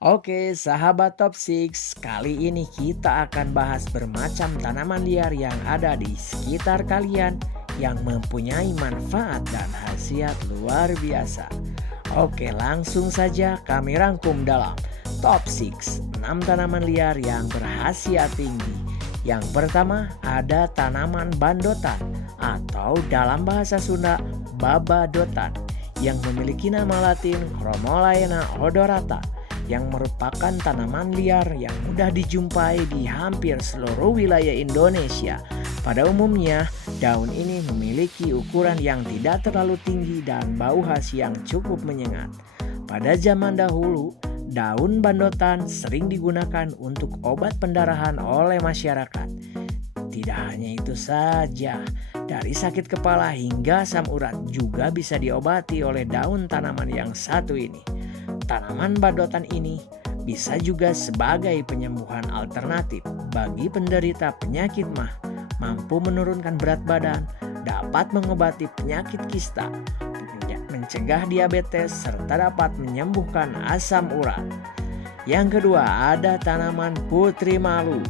Oke, sahabat Top 6, kali ini kita akan bahas bermacam tanaman liar yang ada di sekitar kalian yang mempunyai manfaat dan khasiat luar biasa. Oke, langsung saja kami rangkum dalam Top 6, 6 tanaman liar yang berkhasiat tinggi. Yang pertama ada tanaman bandotan atau dalam bahasa Sunda babadotan yang memiliki nama latin Chromolaena odorata yang merupakan tanaman liar yang mudah dijumpai di hampir seluruh wilayah Indonesia. Pada umumnya, daun ini memiliki ukuran yang tidak terlalu tinggi dan bau khas yang cukup menyengat. Pada zaman dahulu, daun bandotan sering digunakan untuk obat pendarahan oleh masyarakat. Tidak hanya itu saja, dari sakit kepala hingga asam urat juga bisa diobati oleh daun tanaman yang satu ini. Tanaman badotan ini bisa juga sebagai penyembuhan alternatif bagi penderita penyakit mah, mampu menurunkan berat badan, dapat mengobati penyakit kista, mencegah diabetes, serta dapat menyembuhkan asam urat. Yang kedua ada tanaman putri malu.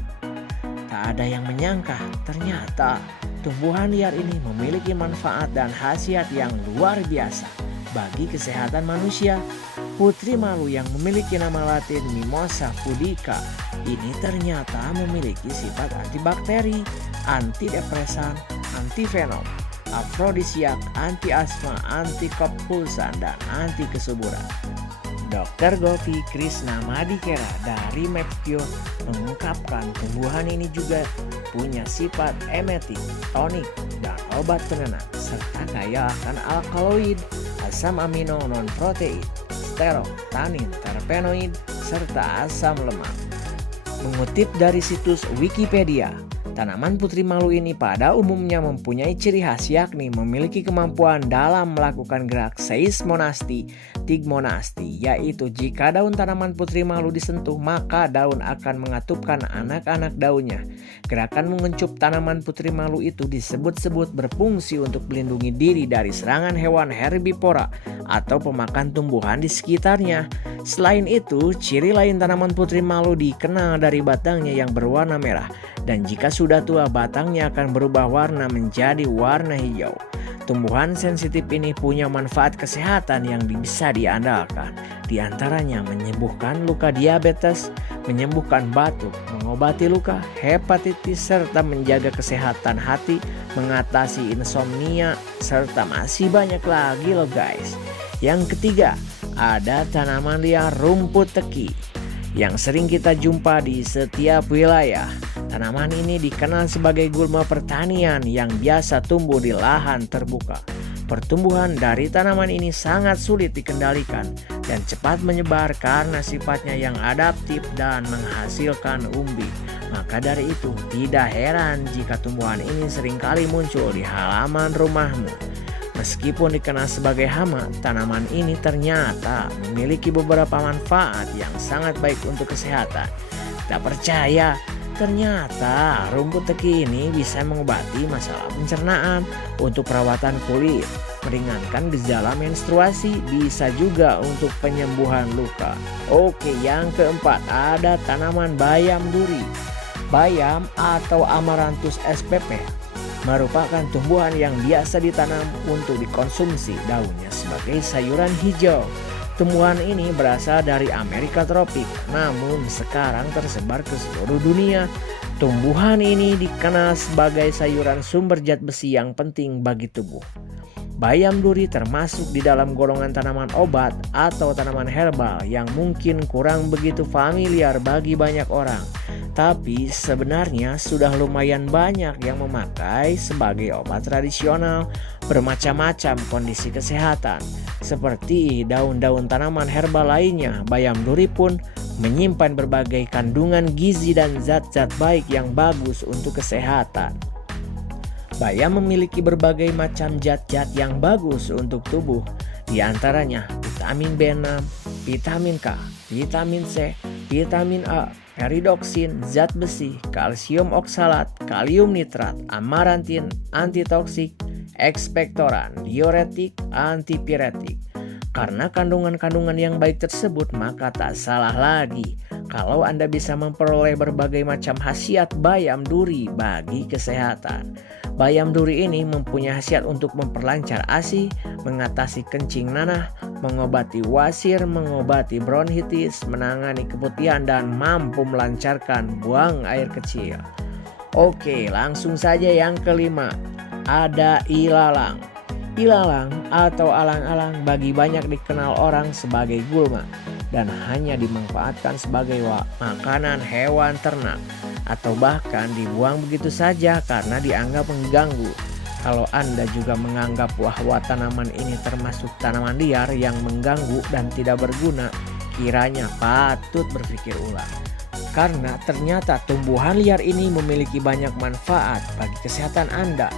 Tak ada yang menyangka, ternyata tumbuhan liar ini memiliki manfaat dan khasiat yang luar biasa bagi kesehatan manusia. Putri malu yang memiliki nama latin Mimosa pudica ini ternyata memiliki sifat antibakteri, antidepresan, antivenom, afrodisiak, anti asma, anti kopulsan, dan anti kesuburan. Dr. Gopi Krishna Madikera dari Mepkyo mengungkapkan tumbuhan ini juga punya sifat emetik, tonik, dan obat penenang, serta kaya akan alkaloid, asam amino non-protein, sterol, tanin, terpenoid, serta asam lemak. Mengutip dari situs Wikipedia, tanaman putri malu ini pada umumnya mempunyai ciri khas yakni memiliki kemampuan dalam melakukan gerak seismonasti, tigmonasti, yaitu jika daun tanaman putri malu disentuh maka daun akan mengatupkan anak-anak daunnya. Gerakan mengencup tanaman putri malu itu disebut-sebut berfungsi untuk melindungi diri dari serangan hewan herbivora atau pemakan tumbuhan di sekitarnya. Selain itu, ciri lain tanaman putri malu dikenal dari batangnya yang berwarna merah, dan jika sudah tua batangnya akan berubah warna menjadi warna hijau. Tumbuhan sensitif ini punya manfaat kesehatan yang bisa diandalkan. Di antaranya menyembuhkan luka diabetes, menyembuhkan batuk, mengobati luka, hepatitis, serta menjaga kesehatan hati, mengatasi insomnia, serta masih banyak lagi loh guys. Yang ketiga, ada tanaman liar rumput teki yang sering kita jumpa di setiap wilayah. Tanaman ini dikenal sebagai gulma pertanian yang biasa tumbuh di lahan terbuka. Pertumbuhan dari tanaman ini sangat sulit dikendalikan dan cepat menyebar karena sifatnya yang adaptif dan menghasilkan umbi. Maka dari itu, tidak heran jika tumbuhan ini seringkali muncul di halaman rumahmu. Meskipun dikenal sebagai hama, tanaman ini ternyata memiliki beberapa manfaat yang sangat baik untuk kesehatan. Tak percaya? Ternyata rumput teki ini bisa mengobati masalah pencernaan, untuk perawatan kulit, meringankan gejala menstruasi, bisa juga untuk penyembuhan luka. Oke, yang keempat ada tanaman bayam duri. Bayam atau Amaranthus spp merupakan tumbuhan yang biasa ditanam untuk dikonsumsi daunnya sebagai sayuran hijau. Tumbuhan ini berasal dari Amerika tropik, namun sekarang tersebar ke seluruh dunia. Tumbuhan ini dikenal sebagai sayuran sumber zat besi yang penting bagi tubuh. Bayam duri termasuk di dalam golongan tanaman obat atau tanaman herbal yang mungkin kurang begitu familiar bagi banyak orang. Tapi sebenarnya sudah lumayan banyak yang memakai sebagai obat tradisional bermacam-macam kondisi kesehatan. Seperti daun-daun tanaman herbal lainnya, bayam duri pun menyimpan berbagai kandungan gizi dan zat-zat baik yang bagus untuk kesehatan. Bayam memiliki berbagai macam zat-zat yang bagus untuk tubuh, di antaranya vitamin B6, vitamin K, vitamin C, vitamin A, peridoksin, zat besi, kalsium oksalat, kalium nitrat, amarantin, antitoksik, ekspektoran, diuretik, antipiretik. Karena kandungan-kandungan yang baik tersebut, maka tak salah lagi kalau Anda bisa memperoleh berbagai macam khasiat bayam duri bagi kesehatan. Bayam duri ini mempunyai khasiat untuk memperlancar ASI, mengatasi kencing nanah, mengobati wasir, mengobati bronkitis, menangani keputihan, dan mampu melancarkan buang air kecil. Oke, langsung saja yang kelima. Ada ilalang. Ilalang atau alang-alang bagi banyak dikenal orang sebagai gulma dan hanya dimanfaatkan sebagai makanan hewan ternak atau bahkan dibuang begitu saja karena dianggap mengganggu. Kalau Anda juga menganggap bahwa tanaman ini termasuk tanaman liar yang mengganggu dan tidak berguna, kiranya patut berpikir ulang. Karena ternyata tumbuhan liar ini memiliki banyak manfaat bagi kesehatan Anda.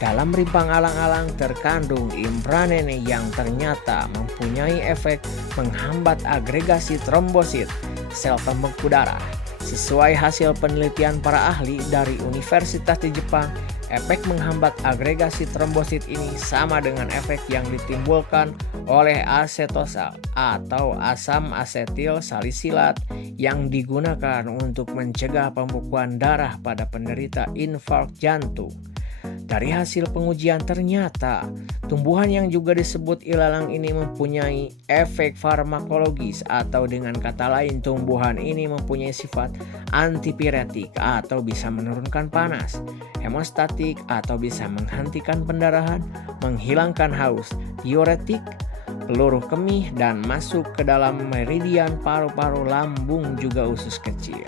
Dalam rimpang alang-alang terkandung impranene yang ternyata mempunyai efek menghambat agregasi trombosit sel pembekuan darah. Sesuai hasil penelitian para ahli dari Universitas di Jepang, efek menghambat agregasi trombosit ini sama dengan efek yang ditimbulkan oleh asetosal atau asam asetil salisilat yang digunakan untuk mencegah pembekuan darah pada penderita infark jantung. Dari hasil pengujian ternyata tumbuhan yang juga disebut ilalang ini mempunyai efek farmakologis atau dengan kata lain tumbuhan ini mempunyai sifat antipiretik atau bisa menurunkan panas, hemostatik atau bisa menghentikan pendarahan, menghilangkan haus, diuretik, peluruh kemih dan masuk ke dalam meridian paru-paru lambung juga usus kecil.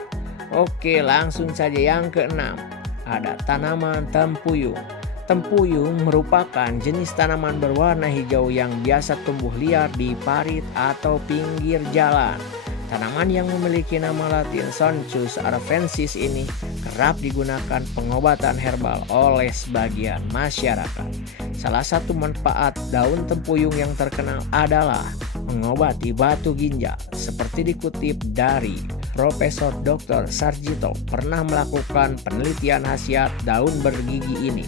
Oke, langsung saja yang keenam. Ada tanaman tempuyung. Tempuyung merupakan jenis tanaman berwarna hijau yang biasa tumbuh liar di parit atau pinggir jalan. Tanaman yang memiliki nama latin Sonchus arvensis ini kerap digunakan pengobatan herbal oleh sebagian masyarakat. Salah satu manfaat daun tempuyung yang terkenal adalah mengobati batu ginjal. Seperti dikutip dari Profesor Dr. Sarjito pernah melakukan penelitian khasiat daun bergigi ini,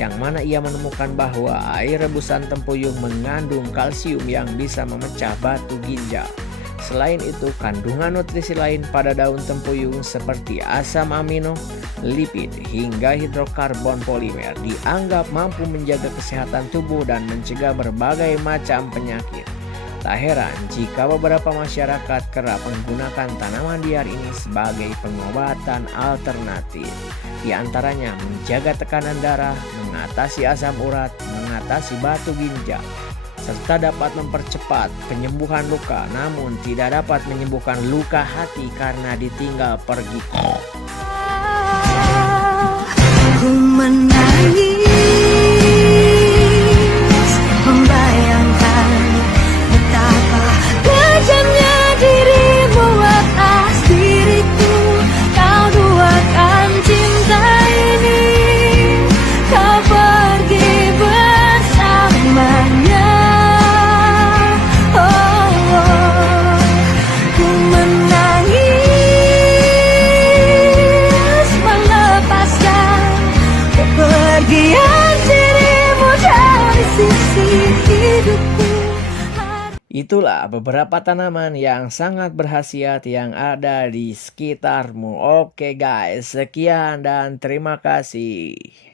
yang mana ia menemukan bahwa air rebusan tempuyung mengandung kalsium yang bisa memecah batu ginjal. Selain itu, kandungan nutrisi lain pada daun tempuyung seperti asam amino, lipid, hingga hidrokarbon polimer dianggap mampu menjaga kesehatan tubuh dan mencegah berbagai macam penyakit. Tak heran jika beberapa masyarakat kerap menggunakan tanaman liar ini sebagai pengobatan alternatif. Di antaranya menjaga tekanan darah, mengatasi asam urat, mengatasi batu ginjal, serta dapat mempercepat penyembuhan luka, namun tidak dapat menyembuhkan luka hati karena ditinggal pergi. Ku menangis, membayangkan betapa kejamnya dirimu atas diriku. Kau duakan cinta ini, kau pergi bersamanya. Ku menangis, melepaskan kepergian dirimu dari sisi hidupku. Itulah beberapa tanaman yang sangat berkhasiat yang ada di sekitarmu. Oke guys, sekian dan terima kasih.